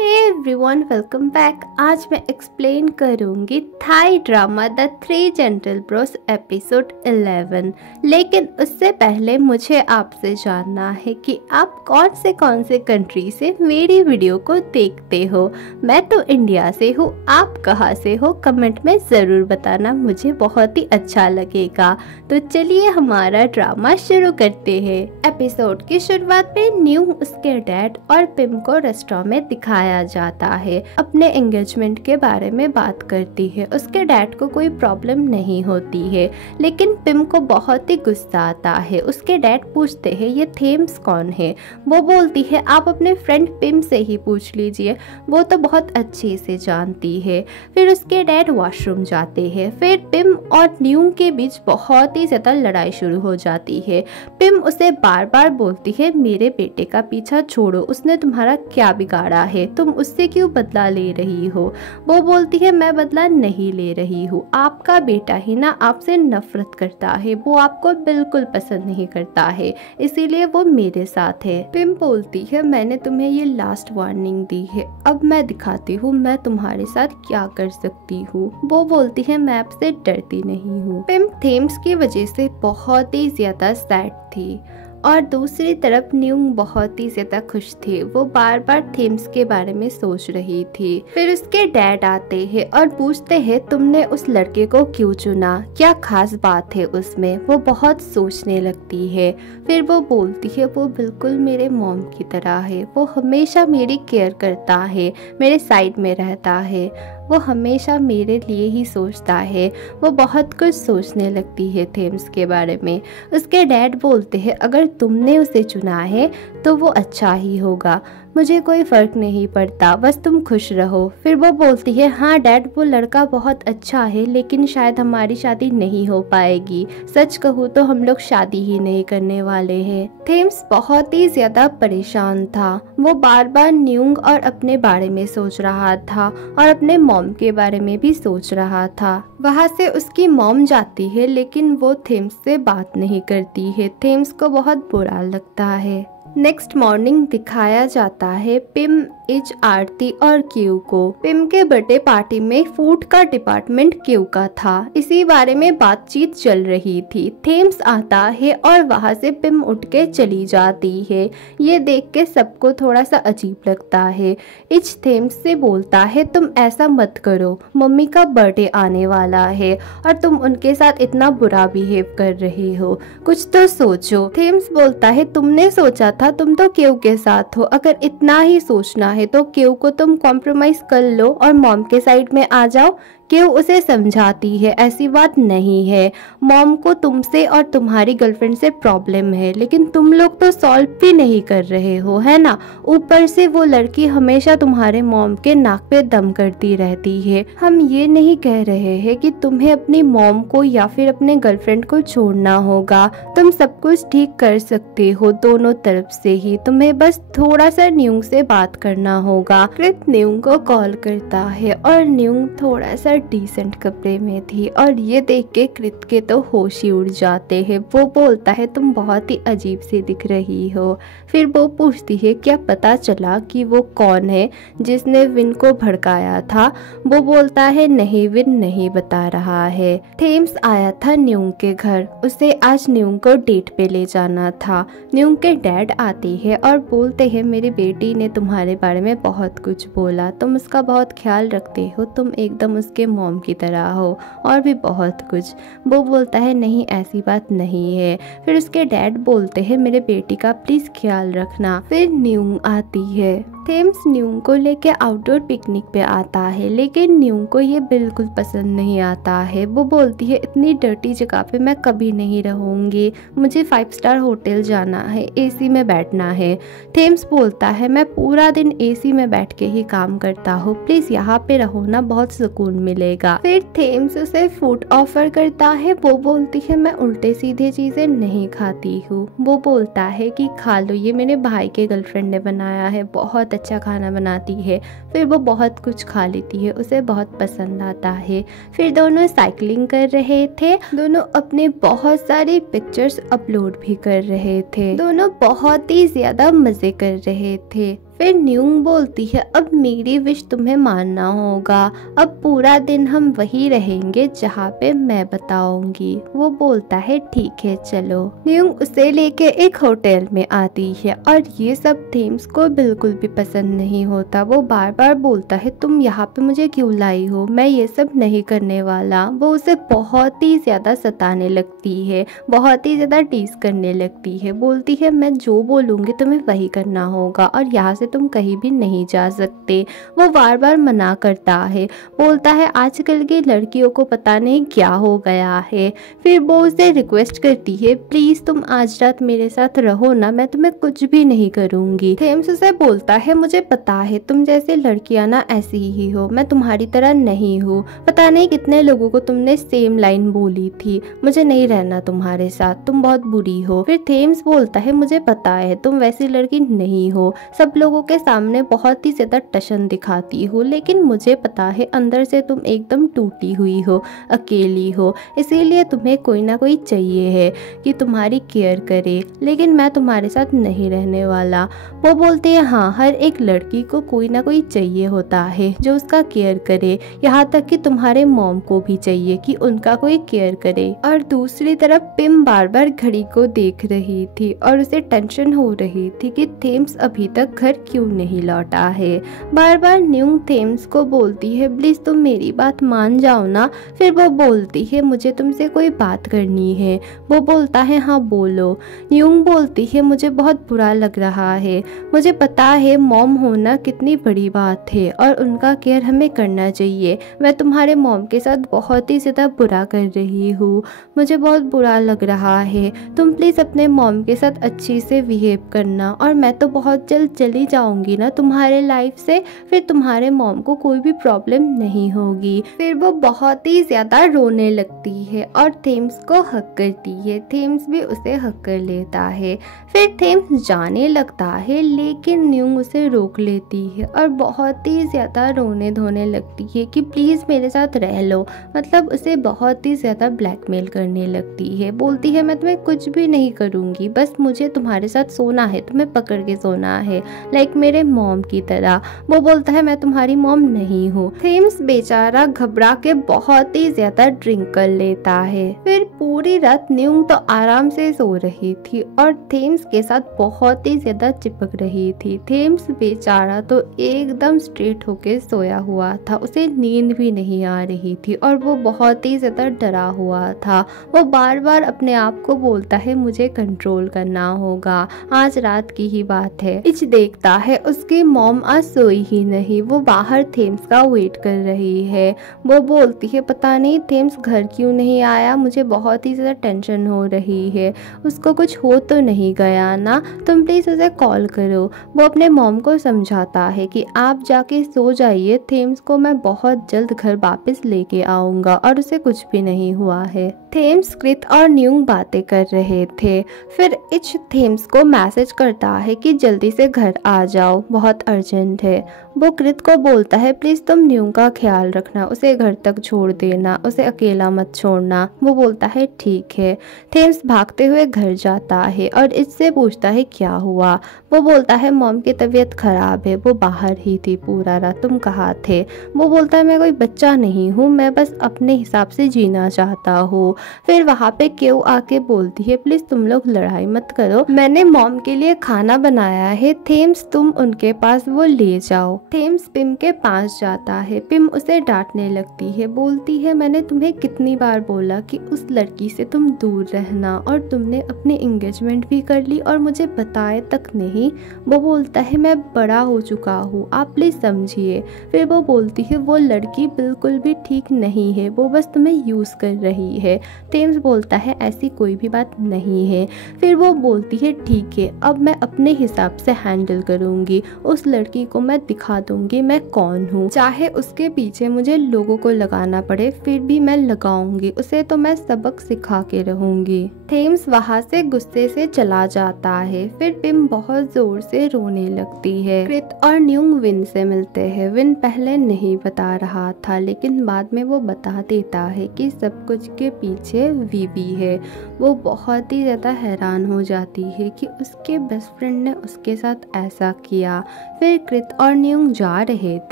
Hey everyone, welcome back. आज मैं explain करूंगी Thai drama the three gentle bros episode 11। लेकिन उससे पहले मुझे आपसे जानना है कि आप कौन से कंट्री से मेरी वीडियो को देखते हो। मैं तो इंडिया से हूँ, आप कहाँ से हो कमेंट में ज़रूर बताना, मुझे बहुत ही अच्छा लगेगा। तो चलिए हमारा ड्रामा शुरू करते हैं। एपिसोड की शुरुआत में न्यू उसके डैड और पिम को रेस्टोरेंट में दिखाया जाता है। अपने एंगेजमेंट के बारे में बात करती है। उसके डैड को कोई प्रॉब्लम नहीं होती है, लेकिन पिम को बहुत ही गुस्सा आता है। उसके डैड पूछते हैं ये थेम्स कौन है। वो बोलती है आप अपने फ्रेंड पिम से ही पूछ लीजिए, वो तो बहुत अच्छे से जानती है। फिर उसके डैड वॉशरूम जाते हैं। फिर पिम और न्यू के बीच बहुत ही ज्यादा लड़ाई शुरू हो जाती है। पिम उसे बार बार बोलती है मेरे बेटे का पीछा छोड़ो, उसने तुम्हारा क्या बिगाड़ा है, तुम उससे क्यों बदला ले रही हो। वो बोलती है मैं बदला नहीं ले रही हूँ, आपका बेटा ही ना आपसे नफरत करता है, वो आपको बिल्कुल पसंद नहीं करता है, इसीलिए वो मेरे साथ है। पिम बोलती है मैंने तुम्हें ये लास्ट वार्निंग दी है, अब मैं दिखाती हूँ मैं तुम्हारे साथ क्या कर सकती हूँ। वो बोलती है मैं आपसे डरती नहीं हूँ। पिम थेम्स की वजह से बहुत ही ज्यादा सैड थी और दूसरी तरफ न्यू बहुत ही ज्यादा खुश थे। वो बार बार थेम्स के बारे में सोच रही थी। फिर उसके डैड आते हैं और पूछते हैं तुमने उस लड़के को क्यों चुना, क्या खास बात है उसमें। वो बहुत सोचने लगती है। फिर वो बोलती है वो बिल्कुल मेरे मॉम की तरह है, वो हमेशा मेरी केयर करता है, मेरे साइड में रहता है, वो हमेशा मेरे लिए ही सोचता है। वो बहुत कुछ सोचने लगती है थेम्स के बारे में। उसके डैड बोलते हैं अगर तुमने उसे चुना है तो वो अच्छा ही होगा, मुझे कोई फर्क नहीं पड़ता, बस तुम खुश रहो। फिर वो बोलती है हाँ डैड वो लड़का बहुत अच्छा है, लेकिन शायद हमारी शादी नहीं हो पाएगी, सच कहूँ तो हम लोग शादी ही नहीं करने वाले हैं। थेम्स बहुत ही ज्यादा परेशान था। वो बार बार न्यूंग और अपने बारे में सोच रहा था और अपने मॉम के बारे में भी सोच रहा था। वहाँ से उसकी मॉम जाती है, लेकिन वो थेम्स से बात नहीं करती है। थेम्स को बहुत बुरा लगता है। नेक्स्ट मॉर्निंग दिखाया जाता है पिम, इज, आरती और क्यू को। पिम के बर्थडे पार्टी में फूड का डिपार्टमेंट क्यू का था, इसी बारे में बातचीत चल रही थी। थेम्स आता है और वहाँ से पिम उठ के चली जाती है। ये देख के सबको थोड़ा सा अजीब लगता है। इज थेम्स से बोलता है तुम ऐसा मत करो, मम्मी का बर्थडे आने वाला है और तुम उनके साथ इतना बुरा बिहेव कर रहे हो, कुछ तो सोचो। थेम्स बोलता है तुमने सोचा था तुम तो क्यू के साथ हो, अगर इतना ही सोचना है तो क्यू को तुम कॉम्प्रोमाइज कर लो और मॉम के साइड में आ जाओ। क्यू उसे समझाती है ऐसी बात नहीं है, मॉम को तुमसे और तुम्हारी गर्लफ्रेंड से प्रॉब्लम है, लेकिन तुम लोग तो सॉल्व भी नहीं कर रहे हो, है ना। ऊपर से वो लड़की हमेशा तुम्हारे मॉम के नाक पे दम करती रहती है। हम ये नहीं कह रहे हैं कि तुम्हें अपनी मॉम को या फिर अपने गर्लफ्रेंड को छोड़ना होगा, तुम सब कुछ ठीक कर सकते हो दोनों तरफ से ही, तुम्हें बस थोड़ा सा न्यू से बात करना होगा। कृत न्यू को कॉल करता है और न्यू थोड़ा सा डिसेंट कपड़े में थी और ये देख के कृत के तो होश ही उड़ जाते हैं। वो बोलता है तुम बहुत ही अजीब सी दिख रही हो। फिर वो पूछती है क्या पता चला कि वो कौन है जिसने विन को भड़काया था। वो बोलता है नहीं, विन नहीं बता रहा है। थेम्स आया था न्यू के घर, उसे आज न्यू को डेट पे ले जाना था। न्यू के डैड आते हैं और बोलते हैं मेरी बेटी ने तुम्हारे बारे में बहुत कुछ बोला, तुम उसका बहुत ख्याल रखते हो, तुम एकदम उसके मॉम की तरह हो और भी बहुत कुछ। वो बोलता है नहीं ऐसी बात नहीं है। फिर उसके डैड बोलते हैं मेरे बेटी का प्लीज ख्याल रखना। फिर न्यू आती है। थेम्स न्यू को लेके आउटडोर पिकनिक पे आता है, लेकिन न्यू को ये बिल्कुल पसंद नहीं आता है। वो बोलती है इतनी डर्टी जगह पे मैं कभी नहीं रहूंगी, मुझे 5 स्टार होटल जाना है, एसी में बैठना है। थेम्स बोलता है मैं पूरा दिन एसी में बैठ के ही काम करता हूँ, प्लीज यहाँ पे रहो ना, बहुत सुकून मिलेगा। फिर थेम्स उसे फूड ऑफर करता है। वो बोलती है मैं उल्टे सीधे चीजें नहीं खाती हूँ। वो बोलता है कि खा लो, ये मेरे भाई के गर्लफ्रेंड ने बनाया है, बहुत अच्छा खाना बनाती है। फिर वो बहुत कुछ खा लेती है, उसे बहुत पसंद आता है। फिर दोनों साइकिलिंग कर रहे थे, दोनों अपने बहुत सारे पिक्चर्स अपलोड भी कर रहे थे, दोनों बहुत ही ज्यादा मजे कर रहे थे। फिर न्यूंग बोलती है अब मेरी विश तुम्हें मानना होगा, अब पूरा दिन हम वही रहेंगे जहाँ पे मैं बताऊंगी। वो बोलता है ठीक है चलो। न्यूंग उसे लेके एक होटल में आती है और ये सब थेम्स को बिल्कुल भी पसंद नहीं होता। वो बार बार बोलता है तुम यहाँ पे मुझे क्यों लाई हो, मैं ये सब नहीं करने वाला। वो उसे बहुत ही ज्यादा सताने लगती है, बहुत ही ज्यादा टीज करने लगती है, बोलती है मैं जो बोलूँगी तुम्हें वही करना होगा और यहाँ से तुम कहीं भी नहीं जा सकते। वो बार बार मना करता है, बोलता है आजकल की लड़कियों को पता नहीं क्या हो गया है। फिर वो उसे रिक्वेस्ट करती है प्लीज तुम आज रात मेरे साथ रहो ना, मैं तुम्हें कुछ भी नहीं करूंगी। थेम्स उसे बोलता है मुझे पता है तुम जैसी लड़कियां ना ऐसी ही हो, मैं तुम्हारी तरह नहीं हूँ। पता नहीं कितने लोगों को तुमने सेम लाइन बोली थी, मुझे नहीं रहना तुम्हारे साथ, तुम बहुत बुरी हो। फिर थेम्स बोलता है मुझे पता है तुम वैसी लड़की नहीं हो, सब लोगों के सामने बहुत ही ज्यादा टशन दिखाती हो, लेकिन मुझे पता है अंदर से तुम एकदम टूटी हुई हो, अकेली हो, इसीलिए तुम्हें कोई ना कोई चाहिए है कि तुम्हारी केयर करे, लेकिन मैं तुम्हारे साथ नहीं रहने वाला। वो बोलते हैं हाँ हर एक लड़की को कोई ना कोई चाहिए होता है जो उसका केयर करे, यहाँ तक कि तुम्हारे मॉम को भी चाहिए कि उनका कोई केयर करे। और दूसरी तरफ पिम बार बार घड़ी को देख रही थी और उसे टेंशन हो रही थी कि थेम्स अभी तक घर क्यों नहीं लौटा है। बार बार न्यूंग थेम्स को बोलती है प्लीज तुम मेरी बात मान जाओ ना। फिर वो बोलती है मुझे तुमसे कोई बात करनी है। वो बोलता है हाँ बोलो। न्यूंग बोलती है मुझे बहुत बुरा लग रहा है, मुझे पता है मॉम होना कितनी बड़ी बात है और उनका केयर हमें करना चाहिए, मैं तुम्हारे मॉम के साथ बहुत ही ज़्यादा बुरा कर रही हूँ, मुझे बहुत बुरा लग रहा है, तुम प्लीज़ अपने मॉम के साथ अच्छी से बिहेव करना और मैं तो बहुत जल्द चली जाऊंगी ना तुम्हारे लाइफ से, फिर तुम्हारे मॉम को कोई भी प्रॉब्लम नहीं होगी। फिर वो बहुत ही ज़्यादा रोने लगती है और थेम्स को हक करती है, थेम्स भी उसे हक कर लेता है। फिर थेम्स जाने लगता है लेकिन न्यूंग उसे रोक लेती है और बहुत ही ज़्यादा रोने धोने लगती है कि प्लीज़ मेरे साथ रह लो, मतलब उसे बहुत ही ज़्यादा ब्लैकमेल करने लगती है, बोलती है मैं तुम्हें कुछ भी नहीं करूँगी, बस मुझे तुम्हारे साथ सोना है, तुम्हें पकड़ के सोना है लाइक मेरे मॉम की तरह। वो बोलता है मैं तुम्हारी मॉम नहीं हूँ। थेम्स बेचारा घबरा के बहुत ही ज़्यादा ड्रिंक कर लेता है। फिर पूरी रात न्यूंग तो आराम से सो रही थी और थेम्स के साथ बहुत ही ज्यादा चिपक रही थी। थेम्स बेचारा तो एकदम स्ट्रेट होके सोया हुआ था, उसे नींद भी नहीं आ रही थी और वो बहुत ही ज्यादा डरा हुआ था। वो बार बार अपने आप को बोलता है मुझे कंट्रोल करना होगा, आज रात की ही बात है। इच देखता है उसकी मॉम आज सोई ही नहीं, वो बाहर थेम्स का वेट कर रही है। वो बोलती है पता नहीं थेम्स घर क्यों नहीं आया, मुझे बहुत ही ज़्यादा टेंशन हो रही है, उसको कुछ हो तो नहीं गया ना, तुम प्लीज़ उसे कॉल करो। वो अपने मॉम को समझाता है कि आप जाके सो जाइए, थेम्स को मैं बहुत जल्द घर वापस लेके आऊँगा और उसे कुछ भी नहीं हुआ है। थेम्स, कृत और न्यूंग बातें कर रहे थे। फिर इच थेम्स को मैसेज करता है कि जल्दी से घर आ जाओ, बहुत अर्जेंट है। वो कृत को बोलता है प्लीज़ तुम न्यूंग का ख्याल रखना, उसे घर तक छोड़ देना, उसे अकेला मत छोड़ना। वो बोलता है ठीक है। थेम्स भागते हुए घर जाता है और इससे पूछता है क्या हुआ। वो बोलता है मॉम की तबीयत खराब है, वो बाहर ही थी पूरा रात, तुम कहाँ थे। वो बोलता है मैं कोई बच्चा नहीं हूँ, मैं बस अपने हिसाब से जीना चाहता हूँ। फिर वहाँ पे क्यू आके बोलती है प्लीज तुम लोग लड़ाई मत करो, मैंने मॉम के लिए खाना बनाया है, थेम्स तुम उनके पास वो ले जाओ। थेम्स पिम के पास जाता है। पिम उसे डांटने लगती है, बोलती है मैंने तुम्हें कितनी बार बोला कि उस लड़की से तुम दूर रहना, और तुमने अपनी एंगेजमेंट भी कर ली और मुझे बताए तक नहीं। वो बोलता है मैं बड़ा हो चुका हूँ, आप प्लीज समझिए। फिर वो बोलती है वो लड़की बिल्कुल भी ठीक नहीं है, वो बस तुम्हें यूज कर रही है। थेम्स बोलता है ऐसी कोई भी बात नहीं है। फिर वो बोलती है ठीक है, अब मैं अपने हिसाब से हैंडल करूंगी, उस लड़की को मैं दिखा दूंगी मैं कौन हूँ, चाहे उसके पीछे मुझे लोगों को लगाना पड़े फिर भी मैं लगाऊंगी, उसे तो मैं सबक सिखा के रहूंगी। थेम्स वहाँ से गुस्से से चला जाता है। फिर पिम बहुत जोर से रोने लगती है। कृत और न्यूंग विन से मिलते हैं। विन पहले नहीं बता रहा था लेकिन बाद में वो बता देता है कि सब कुछ के पीछे पीछे वीवी है। वो बहुत ही ज़्यादा हैरान हो जाती है कि उसके बेस्ट फ्रेंड ने उसके साथ ऐसा किया। फिर कृत और न्यूंग जा रहे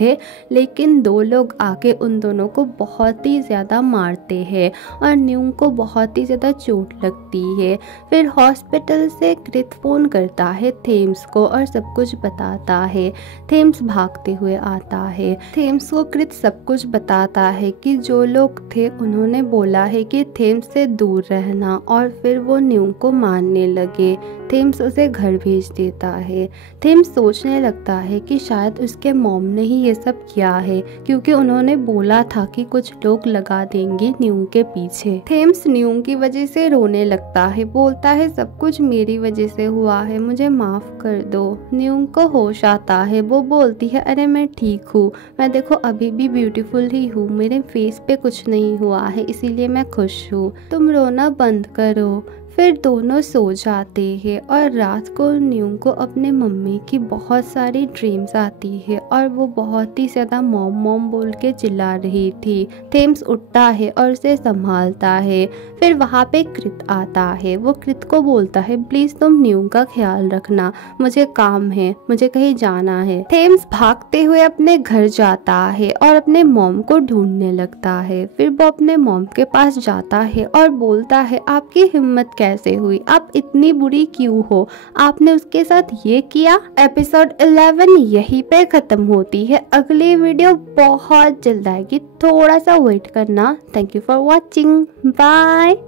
थे, लेकिन दो लोग आके उन दोनों को बहुत ही ज़्यादा मारते हैं और न्यूंग को बहुत ही ज़्यादा चोट लगती है। फिर हॉस्पिटल से कृत फ़ोन करता है थेम्स को और सब कुछ बताता है। थेम्स भागते हुए आता है। थेम्स को कृत सब कुछ बताता है कि जो लोग थे उन्होंने बोला है कि थेम्स से दूर रहना, और फिर वो न्यूंग को मारने लगे। थेम्स उसे घर भेज देता है। थेम्स सोचने लगता है कि शायद उसके मॉम ने ही ये सब किया है, क्योंकि उन्होंने बोला था कि कुछ लोग लगा देंगे न्यूंग के पीछे। थेम्स न्यूंग की वजह से रोने लगता है, बोलता है सब कुछ मेरी वजह से हुआ है, मुझे माफ कर दो। न्यूंग को होश आता है। वो बोलती है अरे मैं ठीक हूँ, मैं देखो अभी भी ब्यूटीफुल ही हूँ, मेरे फेस पे कुछ नहीं हुआ है, इसीलिए मैं खुश हूँ, तुम रोना बंद करो। फिर दोनों सो जाते हैं और रात को न्यूंग को अपने मम्मी की बहुत सारी ड्रीम्स आती है और वो बहुत ही ज़्यादा मॉम मॉम बोल के चिल्ला रही थी। थेम्स उठता है और उसे संभालता है। फिर वहाँ पे कृत आता है। वो कृत को बोलता है प्लीज़ तुम न्यूंग का ख्याल रखना, मुझे काम है, मुझे कहीं जाना है। थेम्स भागते हुए अपने घर जाता है और अपने मॉम को ढूंढने लगता है। फिर वो अपने मॉम के पास जाता है और बोलता है आपकी हिम्मत कैसे हुई, आप इतनी बुरी क्यों हो, आपने उसके साथ ये किया। एपिसोड 11 यहीं पे खत्म होती है। अगली वीडियो बहुत जल्द आएगी, थोड़ा सा वेट करना। Thank you for watching, bye.